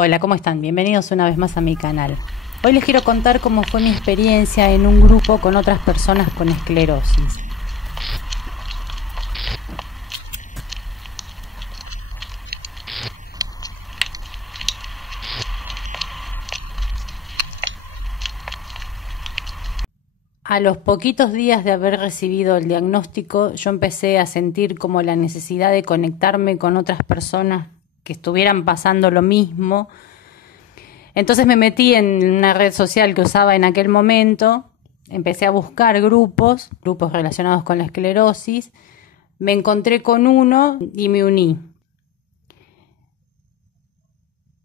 Hola, ¿cómo están? Bienvenidos una vez más a mi canal. Hoy les quiero contar cómo fue mi experiencia en un grupo con otras personas con esclerosis. A los poquitos días de haber recibido el diagnóstico, yo empecé a sentir como la necesidad de conectarme con otras personas que estuvieran pasando lo mismo. Entonces me metí en una red social que usaba en aquel momento, empecé a buscar grupos relacionados con la esclerosis, me encontré con uno y me uní.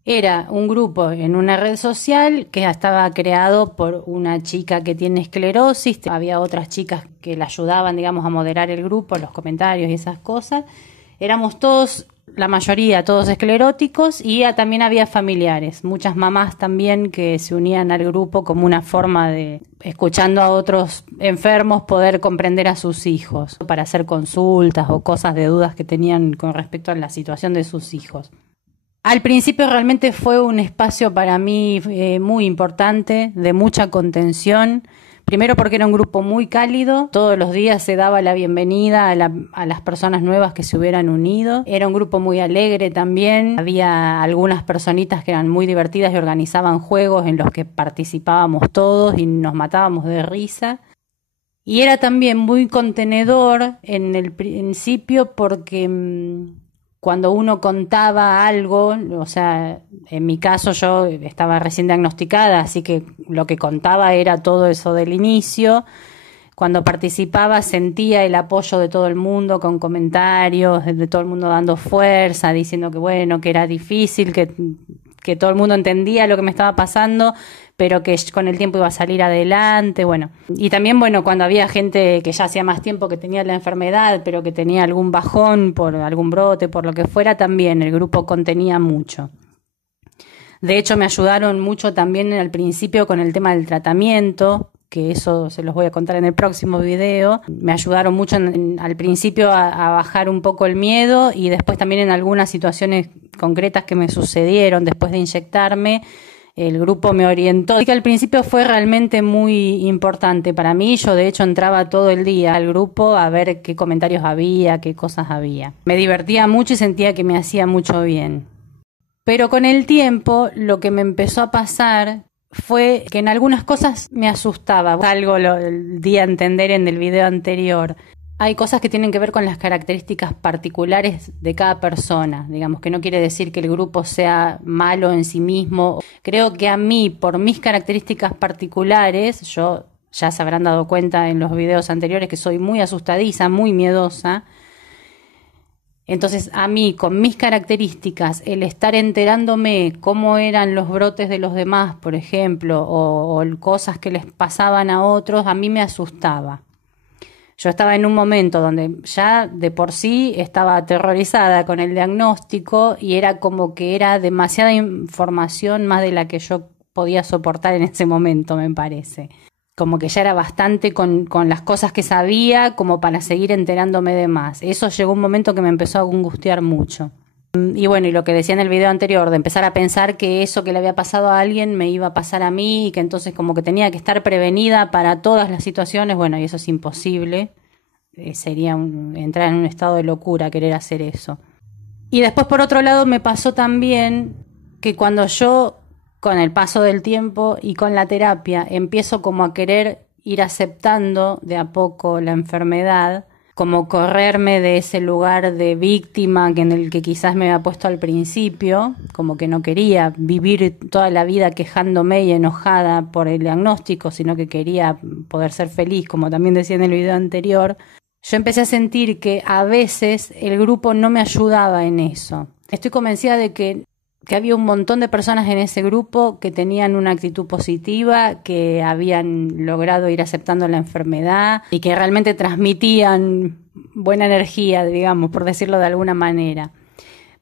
Era un grupo en una red social que estaba creado por una chica que tiene esclerosis. Había otras chicas que la ayudaban, digamos, a moderar el grupo, los comentarios y esas cosas. Éramos todos, la mayoría, todos escleróticos y también había familiares. Muchas mamás también que se unían al grupo como una forma de, escuchando a otros enfermos, poder comprender a sus hijos para hacer consultas o cosas de dudas que tenían con respecto a la situación de sus hijos. Al principio realmente fue un espacio para mí muy importante, de mucha contención. Primero porque era un grupo muy cálido, todos los días se daba la bienvenida a las personas nuevas que se hubieran unido. Era un grupo muy alegre también, había algunas personitas que eran muy divertidas y organizaban juegos en los que participábamos todos y nos matábamos de risa. Y era también muy contenedor en el principio porque cuando uno contaba algo, o sea, en mi caso yo estaba recién diagnosticada, así que lo que contaba era todo eso del inicio. Cuando participaba sentía el apoyo de todo el mundo con comentarios, de todo el mundo dando fuerza, diciendo que bueno, que era difícil, que todo el mundo entendía lo que me estaba pasando, pero que con el tiempo iba a salir adelante, bueno. Y también, bueno, cuando había gente que ya hacía más tiempo que tenía la enfermedad, pero que tenía algún bajón por algún brote, por lo que fuera, también el grupo contenía mucho. De hecho, me ayudaron mucho también al principio con el tema del tratamiento, que eso se los voy a contar en el próximo video. Me ayudaron mucho al principio a bajar un poco el miedo y después también en algunas situaciones concretas que me sucedieron después de inyectarme, el grupo me orientó. Así que al principio fue realmente muy importante para mí. Yo de hecho entraba todo el día al grupo a ver qué comentarios había, qué cosas había. Me divertía mucho y sentía que me hacía mucho bien. Pero con el tiempo lo que me empezó a pasar fue que en algunas cosas me asustaba. Algo lo di a entender en el video anterior. Hay cosas que tienen que ver con las características particulares de cada persona. Digamos que no quiere decir que el grupo sea malo en sí mismo. Creo que a mí, por mis características particulares, yo ya se habrán dado cuenta en los videos anteriores que soy muy asustadiza, muy miedosa. Entonces a mí, con mis características, el estar enterándome cómo eran los brotes de los demás, por ejemplo, o cosas que les pasaban a otros, a mí me asustaba. Yo estaba en un momento donde ya de por sí estaba aterrorizada con el diagnóstico y era como que era demasiada información más de la que yo podía soportar en ese momento, me parece. Como que ya era bastante con las cosas que sabía como para seguir enterándome de más. Eso llegó un momento que me empezó a angustiar mucho. Y bueno, y lo que decía en el video anterior, de empezar a pensar que eso que le había pasado a alguien me iba a pasar a mí y que entonces como que tenía que estar prevenida para todas las situaciones, bueno, y eso es imposible. Sería entrar en un estado de locura querer hacer eso. Y después por otro lado me pasó también que cuando yo, con el paso del tiempo y con la terapia, empiezo como a querer ir aceptando de a poco la enfermedad, como correrme de ese lugar de víctima en el que quizás me había puesto al principio, como que no quería vivir toda la vida quejándome y enojada por el diagnóstico, sino que quería poder ser feliz, como también decía en el video anterior. Yo empecé a sentir que a veces el grupo no me ayudaba en eso. Estoy convencida de que había un montón de personas en ese grupo que tenían una actitud positiva, que habían logrado ir aceptando la enfermedad y que realmente transmitían buena energía, digamos, por decirlo de alguna manera.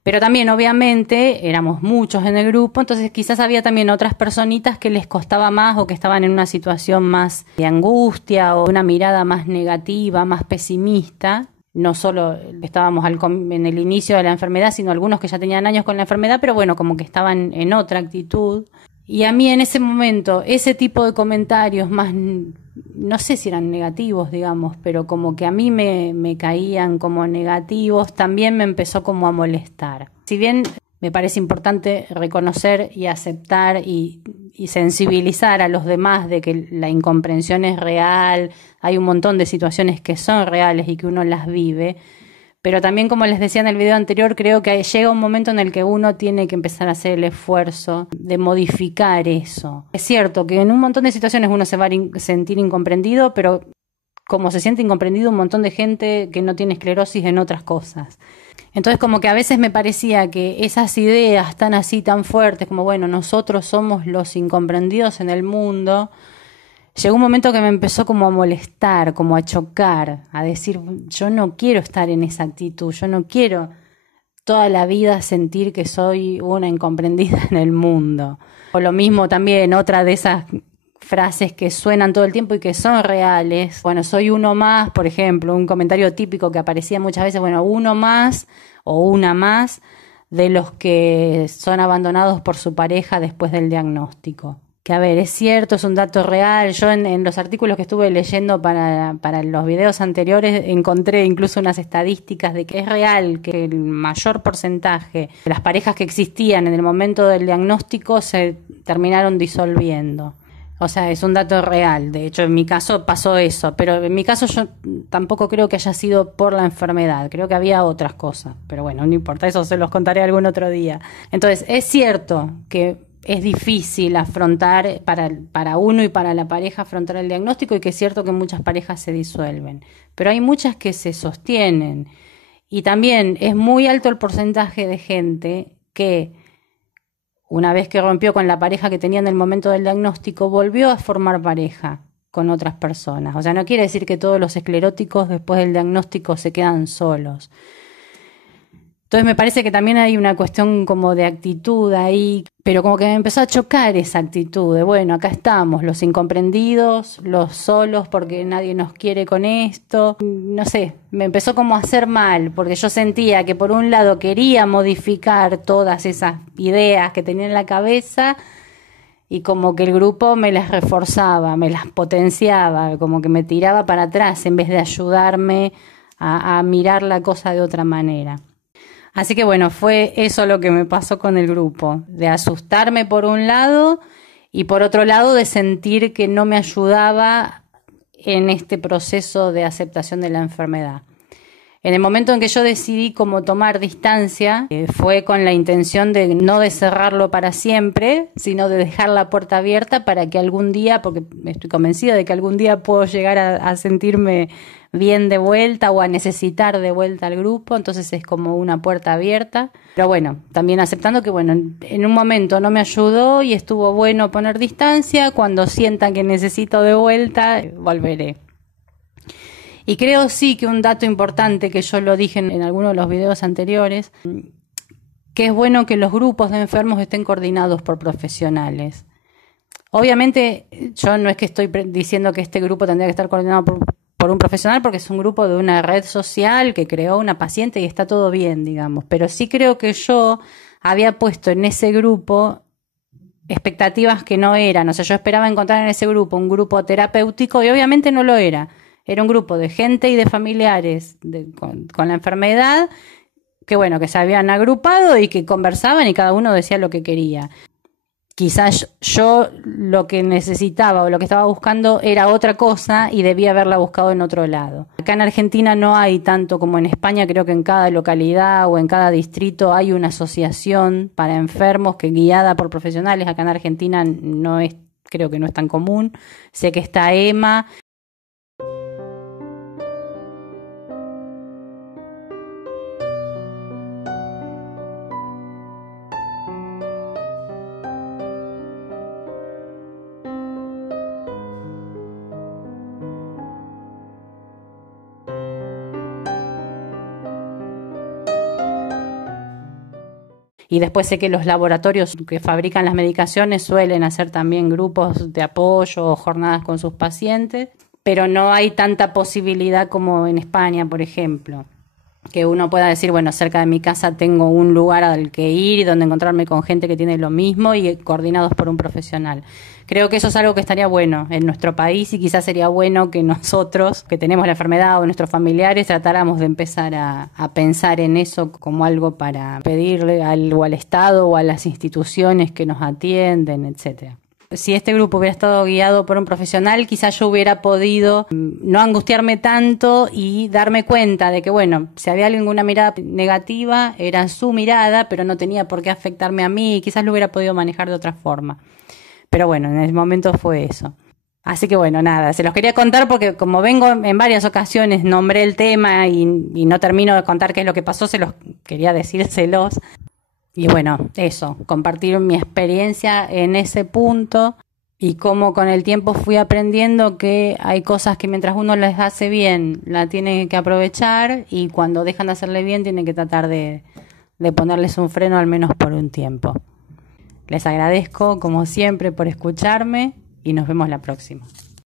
Pero también, obviamente, éramos muchos en el grupo, entonces quizás había también otras personitas que les costaba más o que estaban en una situación más de angustia o una mirada más negativa, más pesimista. no solo estábamos en el inicio de la enfermedad, sino algunos que ya tenían años con la enfermedad, pero bueno, como que estaban en otra actitud. Y a mí en ese momento, ese tipo de comentarios más, no sé si eran negativos, digamos, pero como que a mí me caían como negativos, también me empezó como a molestar. Si bien me parece importante reconocer y aceptar y sensibilizar a los demás de que la incomprensión es real, hay un montón de situaciones que son reales y que uno las vive, pero también, como les decía en el video anterior, creo que llega un momento en el que uno tiene que empezar a hacer el esfuerzo de modificar eso. Es cierto que en un montón de situaciones uno se va a sentir incomprendido, pero como se siente incomprendido un montón de gente que no tiene esclerosis en otras cosas. Entonces como que a veces me parecía que esas ideas tan así, tan fuertes, como bueno, nosotros somos los incomprendidos en el mundo, llegó un momento que me empezó como a molestar, como a chocar, a decir, yo no quiero estar en esa actitud, yo no quiero toda la vida sentir que soy una incomprendida en el mundo. O lo mismo también, otra de esas frases que suenan todo el tiempo y que son reales. Bueno, soy uno más, por ejemplo, un comentario típico que aparecía muchas veces, bueno, uno más o una más de los que son abandonados por su pareja después del diagnóstico. Que a ver, es cierto, es un dato real. Yo en los artículos que estuve leyendo para los videos anteriores encontré incluso unas estadísticas de que es real que el mayor porcentaje de las parejas que existían en el momento del diagnóstico se terminaron disolviendo. O sea, es un dato real. De hecho, en mi caso pasó eso. Pero en mi caso yo tampoco creo que haya sido por la enfermedad. Creo que había otras cosas. Pero bueno, no importa, eso se los contaré algún otro día. Entonces, es cierto que es difícil afrontar para uno y para la pareja afrontar el diagnóstico y que es cierto que muchas parejas se disuelven. Pero hay muchas que se sostienen. Y también es muy alto el porcentaje de gente que una vez que rompió con la pareja que tenía en el momento del diagnóstico, volvió a formar pareja con otras personas. O sea, no quiere decir que todos los escleróticos después del diagnóstico se quedan solos. Entonces me parece que también hay una cuestión como de actitud ahí, pero como que me empezó a chocar esa actitud de, bueno, acá estamos, los incomprendidos, los solos porque nadie nos quiere con esto. No sé, me empezó como a hacer mal, porque yo sentía que por un lado quería modificar todas esas ideas que tenía en la cabeza y como que el grupo me las reforzaba, me las potenciaba, como que me tiraba para atrás en vez de ayudarme a mirar la cosa de otra manera. Así que bueno, fue eso lo que me pasó con el grupo, de asustarme por un lado y por otro lado de sentir que no me ayudaba en este proceso de aceptación de la enfermedad. En el momento en que yo decidí como tomar distancia, fue con la intención de no de cerrarlo para siempre, sino de dejar la puerta abierta para que algún día, porque estoy convencida de que algún día puedo llegar a sentirme bien de vuelta o a necesitar de vuelta al grupo, entonces es como una puerta abierta. Pero bueno, también aceptando que bueno, en un momento no me ayudó y estuvo bueno poner distancia, cuando sientan que necesito de vuelta, volveré. Y creo sí que un dato importante, que yo lo dije en alguno de los videos anteriores, que es bueno que los grupos de enfermos estén coordinados por profesionales. Obviamente yo no es que estoy diciendo que este grupo tendría que estar coordinado por un profesional, porque es un grupo de una red social que creó una paciente y está todo bien, digamos. Pero sí creo que yo había puesto en ese grupo expectativas que no eran. O sea, yo esperaba encontrar en ese grupo un grupo terapéutico y obviamente no lo era. Era un grupo de gente y de familiares con la enfermedad que, bueno, que se habían agrupado y que conversaban y cada uno decía lo que quería. Quizás yo lo que necesitaba o lo que estaba buscando era otra cosa y debía haberla buscado en otro lado. Acá en Argentina no hay tanto como en España, creo que en cada localidad o en cada distrito hay una asociación para enfermos que guiada por profesionales. Acá en Argentina no es, creo que no es tan común. Sé que está EMA. Y después sé que los laboratorios que fabrican las medicaciones suelen hacer también grupos de apoyo o jornadas con sus pacientes. pero no hay tanta posibilidad como en España, por ejemplo, que uno pueda decir, bueno, cerca de mi casa tengo un lugar al que ir y donde encontrarme con gente que tiene lo mismo y coordinados por un profesional. Creo que eso es algo que estaría bueno en nuestro país y quizás sería bueno que nosotros, que tenemos la enfermedad o nuestros familiares, tratáramos de empezar a pensar en eso como algo para pedirle algo al Estado o a las instituciones que nos atienden, etcétera. Si este grupo hubiera estado guiado por un profesional, quizás yo hubiera podido no angustiarme tanto y darme cuenta de que, bueno, si había alguna mirada negativa, era su mirada, pero no tenía por qué afectarme a mí y quizás lo hubiera podido manejar de otra forma. Pero bueno, en el momento fue eso. Así que bueno, nada, se los quería contar porque como vengo en varias ocasiones, nombré el tema y no termino de contar qué es lo que pasó, se los quería decírselos. Y bueno, eso, compartir mi experiencia en ese punto y cómo con el tiempo fui aprendiendo que hay cosas que mientras uno les hace bien, la tiene que aprovechar y cuando dejan de hacerle bien, tienen que tratar de ponerles un freno al menos por un tiempo. Les agradezco, como siempre, por escucharme y nos vemos la próxima.